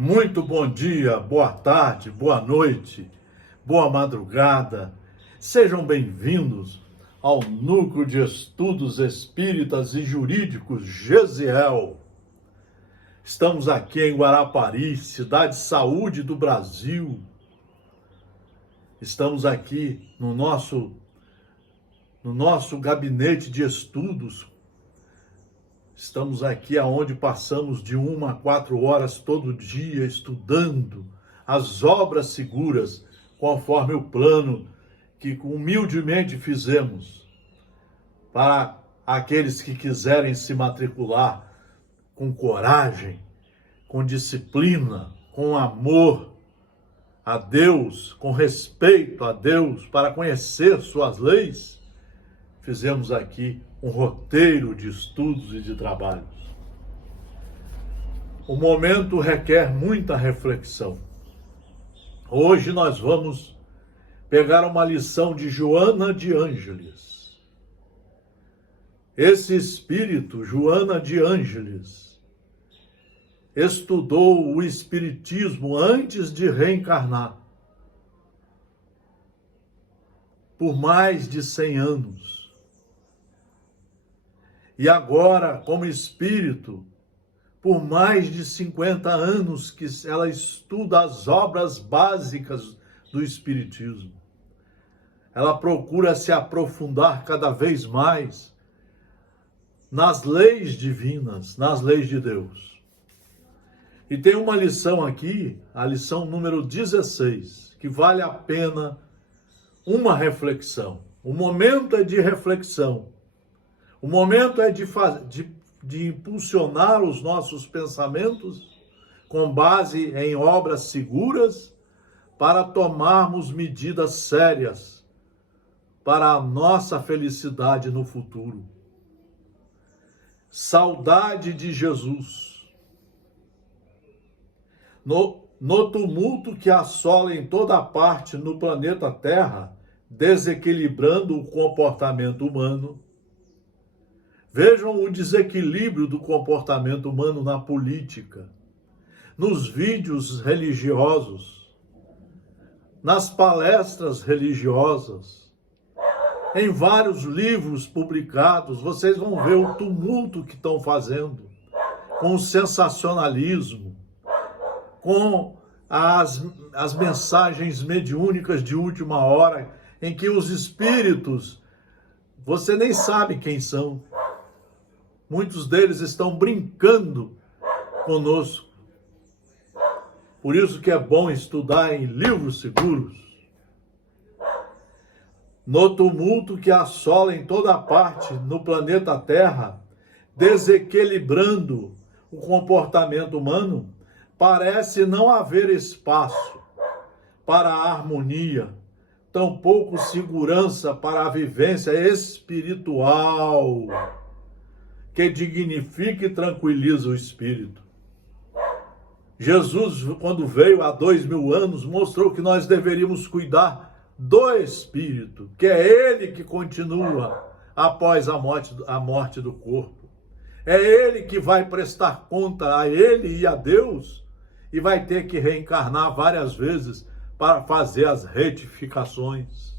Muito bom dia, boa tarde, boa noite, boa madrugada. Sejam bem-vindos ao Núcleo de Estudos Espíritas e Jurídicos Gesiel. Estamos aqui em Guarapari, cidade saúde do Brasil. Estamos aqui no nosso gabinete de estudos. Estamos aqui aonde passamos de 1 a 4 horas todo dia estudando as obras seguras, conforme o plano que humildemente fizemos para aqueles que quiserem se matricular com coragem, com disciplina, com amor a Deus, com respeito a Deus, para conhecer suas leis. Fizemos aqui um roteiro de estudos e de trabalhos. O momento requer muita reflexão. Hoje nós vamos pegar uma lição de Joana de Ângeles. Esse espírito, Joana de Ângeles, estudou o espiritismo antes de reencarnar, por mais de 100 anos. E agora, como espírito, por mais de 50 anos que ela estuda as obras básicas do espiritismo. Ela procura se aprofundar cada vez mais nas leis divinas, nas leis de Deus. E tem uma lição aqui, a lição número 16, que vale a pena uma reflexão. O momento é de reflexão. O momento é de impulsionar os nossos pensamentos com base em obras seguras para tomarmos medidas sérias para a nossa felicidade no futuro. Saudade de Jesus. No tumulto que assola em toda parte no planeta Terra, desequilibrando o comportamento humano, vejam o desequilíbrio do comportamento humano na política, nos vídeos religiosos, nas palestras religiosas, em vários livros publicados. Vocês vão ver o tumulto que estão fazendo, com o sensacionalismo, com as mensagens mediúnicas de última hora, em que os espíritos, você nem sabe quem são. Muitos deles estão brincando conosco. Por isso que é bom estudar em livros seguros. No tumulto que assola em toda parte no planeta Terra, desequilibrando o comportamento humano, parece não haver espaço para a harmonia, tampouco segurança para a vivência espiritual, que dignifica e tranquiliza o espírito. Jesus, quando veio há 2000 anos, mostrou que nós deveríamos cuidar do espírito, que é ele que continua após a morte do corpo. É ele que vai prestar conta a ele e a Deus, e vai ter que reencarnar várias vezes para fazer as retificações.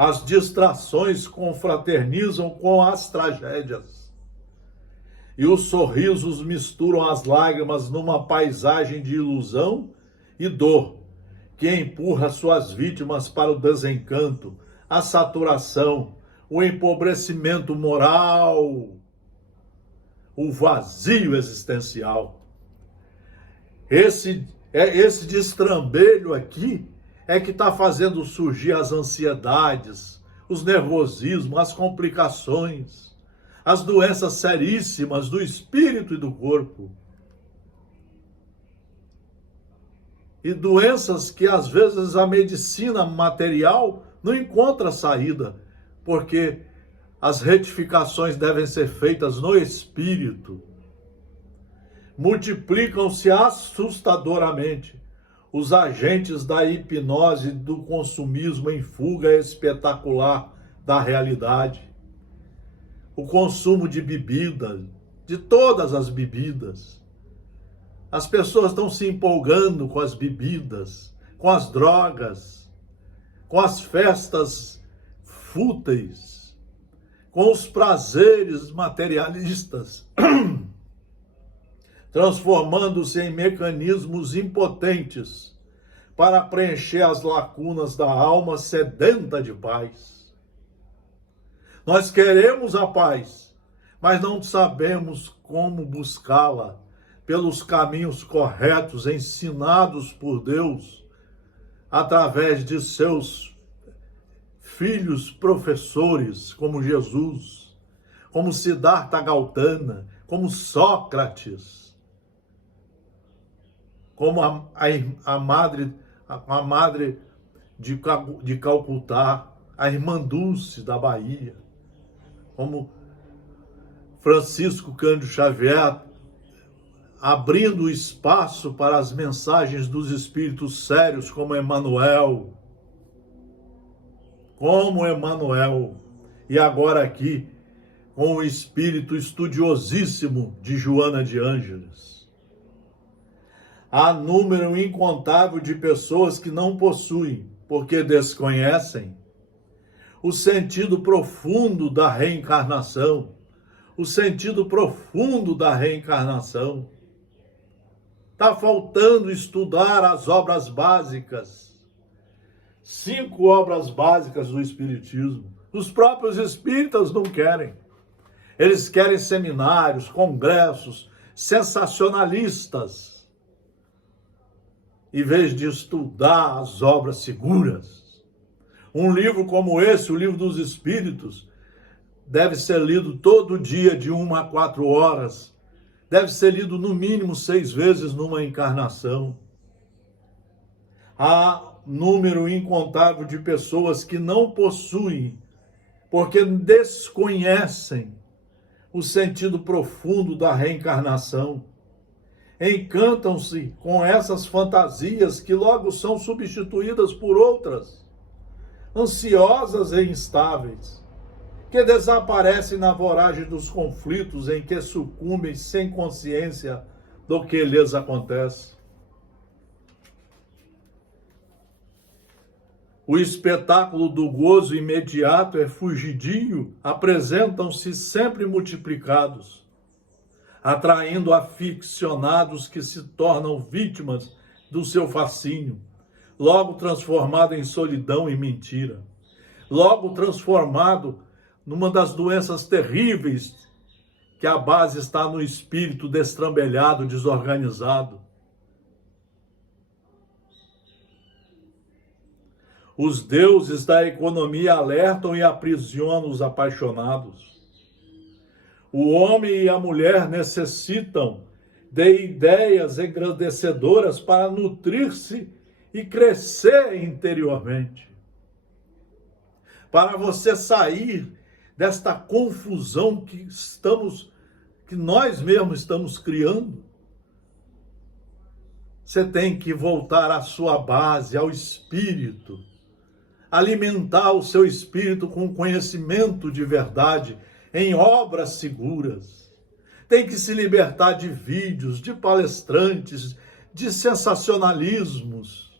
As distrações confraternizam com as tragédias. E os sorrisos misturam as lágrimas numa paisagem de ilusão e dor, que empurra suas vítimas para o desencanto, a saturação, o empobrecimento moral, o vazio existencial. Esse destrambelho aqui é que está fazendo surgir as ansiedades, os nervosismos, as complicações, as doenças seríssimas do espírito e do corpo. E doenças que às vezes a medicina material não encontra saída, porque as retificações devem ser feitas no espírito. Multiplicam-se assustadoramente os agentes da hipnose, do consumismo em fuga espetacular da realidade. O consumo de bebida, de todas as bebidas, As pessoas estão se empolgando com as bebidas, com as drogas, com as festas fúteis, com os prazeres materialistas, transformando-se em mecanismos impotentes para preencher as lacunas da alma sedenta de paz. Nós queremos a paz, mas não sabemos como buscá-la pelos caminhos corretos ensinados por Deus através de seus filhos professores, como Jesus, como Siddhartha Gautama, como Sócrates, como a madre de Calcutá, a irmã Dulce da Bahia, como Francisco Cândido Xavier, abrindo espaço para as mensagens dos espíritos sérios como Emmanuel, e agora aqui com o espírito estudiosíssimo de Joana de Ângeles. Há número incontável de pessoas que não possuem, porque desconhecem, o sentido profundo da reencarnação, o sentido profundo da reencarnação. Está faltando estudar as obras básicas, 5 obras básicas do Espiritismo. Os próprios espíritas não querem. Eles querem seminários, congressos, sensacionalistas, em vez de estudar as obras seguras. Um livro como esse, o Livro dos Espíritos, deve ser lido todo dia de 1 a 4 horas. Deve ser lido no mínimo 6 vezes numa encarnação. Há número incontável de pessoas que não possuem, porque desconhecem o sentido profundo da reencarnação. Encantam-se com essas fantasias que logo são substituídas por outras, ansiosas e instáveis, que desaparecem na voragem dos conflitos em que sucumbem sem consciência do que lhes acontece. O espetáculo do gozo imediato é fugidio, apresentam-se sempre multiplicados, atraindo aficionados que se tornam vítimas do seu fascínio, logo transformado em solidão e mentira, logo transformado numa das doenças terríveis, que a base está no espírito destrambelhado, desorganizado. Os deuses da economia alertam e aprisionam os apaixonados. O homem e a mulher necessitam de ideias engrandecedoras para nutrir-se e crescer interiormente. Para você sair desta confusão que nós mesmos estamos criando, você tem que voltar à sua base, ao espírito, alimentar o seu espírito com conhecimento de verdade, em obras seguras. Tem que se libertar de vídeos, de palestrantes, de sensacionalismos,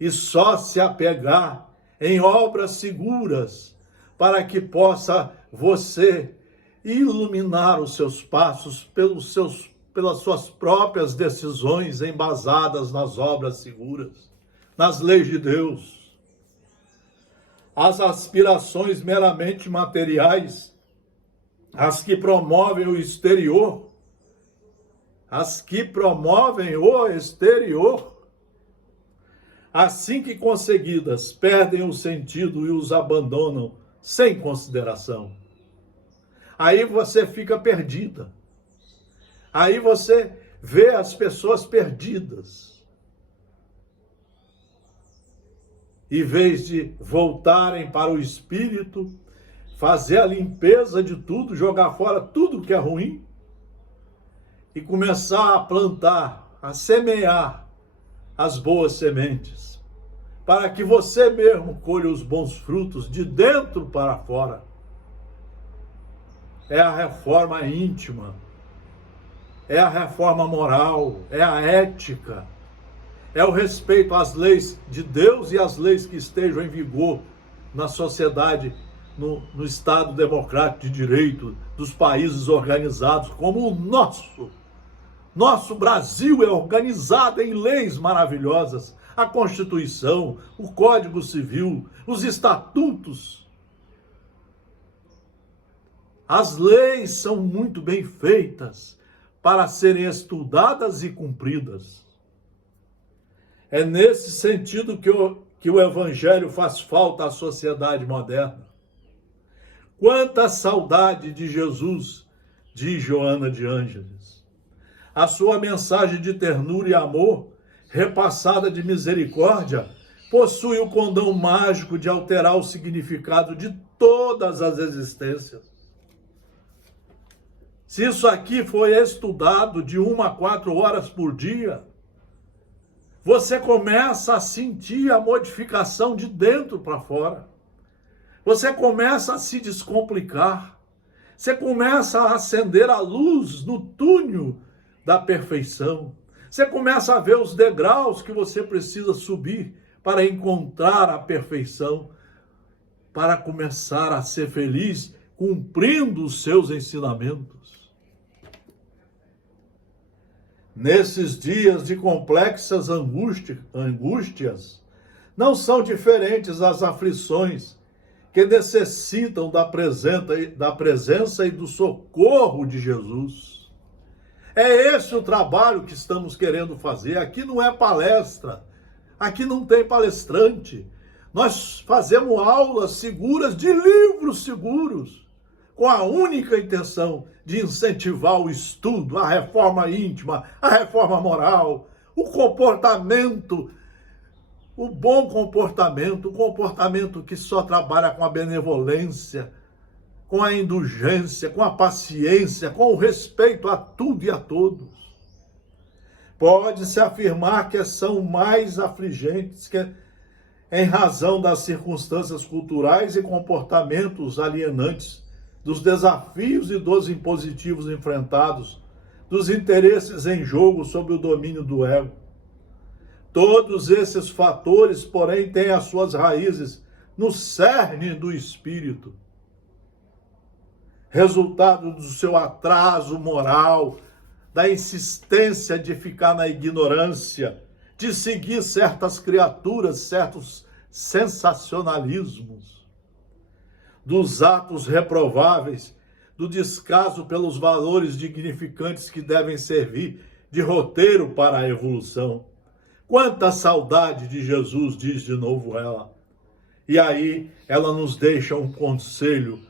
e só se apegar em obras seguras, para que possa você iluminar os seus passos pelas suas próprias decisões embasadas nas obras seguras, nas leis de Deus. As aspirações meramente materiais, as que promovem o exterior, assim que conseguidas, perdem o sentido e os abandonam sem consideração. Aí você fica perdida. Aí você vê as pessoas perdidas. Em vez de voltarem para o espírito, fazer a limpeza de tudo, jogar fora tudo que é ruim e começar a plantar, a semear as boas sementes, para que você mesmo colha os bons frutos de dentro para fora. É a reforma íntima. é a reforma moral, é a ética, é o respeito às leis de Deus e às leis que estejam em vigor na sociedade, no Estado democrático de direito dos países organizados, como o nosso. Nosso Brasil é organizado em leis maravilhosas, a Constituição, o Código Civil, os estatutos. As leis são muito bem feitas para serem estudadas e cumpridas. É nesse sentido que o Evangelho faz falta à sociedade moderna. Quanta saudade de Jesus, diz Joana de Ângeles. A sua mensagem de ternura e amor, repassada de misericórdia, possui o condão mágico de alterar o significado de todas as existências. Se isso aqui foi estudado de 1 a 4 horas por dia, você começa a sentir a modificação de dentro para fora. Você começa a se descomplicar. Você começa a acender a luz no túnel da perfeição. Você começa a ver os degraus que você precisa subir para encontrar a perfeição, para começar a ser feliz cumprindo os seus ensinamentos. Nesses dias de complexas angústias, não são diferentes as aflições que necessitam da presença e do socorro de Jesus. É esse o trabalho que estamos querendo fazer. Aqui não é palestra, aqui não tem palestrante. Nós fazemos aulas seguras de livros seguros, com a única intenção de incentivar o estudo, a reforma íntima, a reforma moral, o comportamento, o bom comportamento, o comportamento que só trabalha com a benevolência, com a indulgência, com a paciência, com o respeito a tudo e a todos. Pode-se afirmar que são mais afligentes que em razão das circunstâncias culturais e comportamentos alienantes, dos desafios e dos impositivos enfrentados, dos interesses em jogo sob o domínio do ego. Todos esses fatores, porém, têm as suas raízes no cerne do espírito. Resultado do seu atraso moral, da insistência de ficar na ignorância, de seguir certas criaturas, certos sensacionalismos, dos atos reprováveis, do descaso pelos valores dignificantes que devem servir de roteiro para a evolução. Quanta saudade de Jesus, diz de novo ela. E aí ela nos deixa um conselho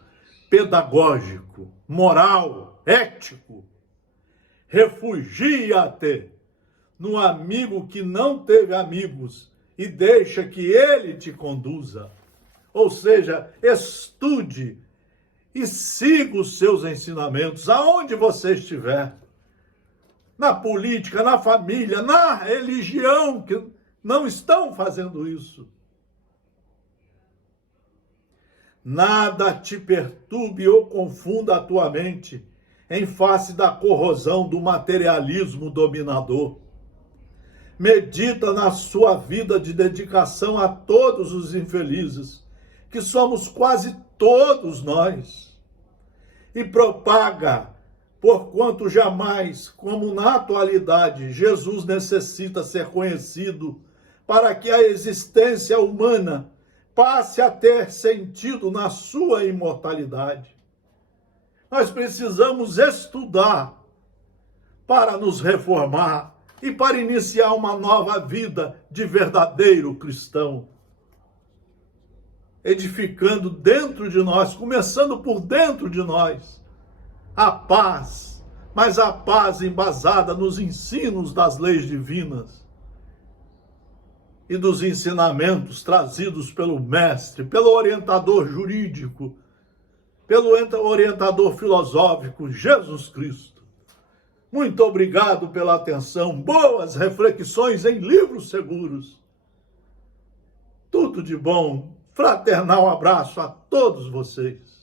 pedagógico, moral, ético. Refugia-te no amigo que não teve amigos e deixa que ele te conduza. Ou seja, estude e siga os seus ensinamentos, aonde você estiver. Na política, na família, na religião, que não estão fazendo isso. Nada te perturbe ou confunda a tua mente em face da corrosão do materialismo dominador. Medita na sua vida de dedicação a todos os infelizes, que somos quase todos nós, e propaga, porquanto jamais, como na atualidade, Jesus necessita ser conhecido para que a existência humana passe a ter sentido na sua imortalidade. Nós precisamos estudar para nos reformar e para iniciar uma nova vida de verdadeiro cristão, edificando dentro de nós, começando por dentro de nós, a paz, mas a paz embasada nos ensinos das leis divinas e dos ensinamentos trazidos pelo mestre, pelo orientador jurídico, pelo orientador filosófico, Jesus Cristo. Muito obrigado pela atenção, boas reflexões em livros seguros. Tudo de bom, fraternal abraço a todos vocês.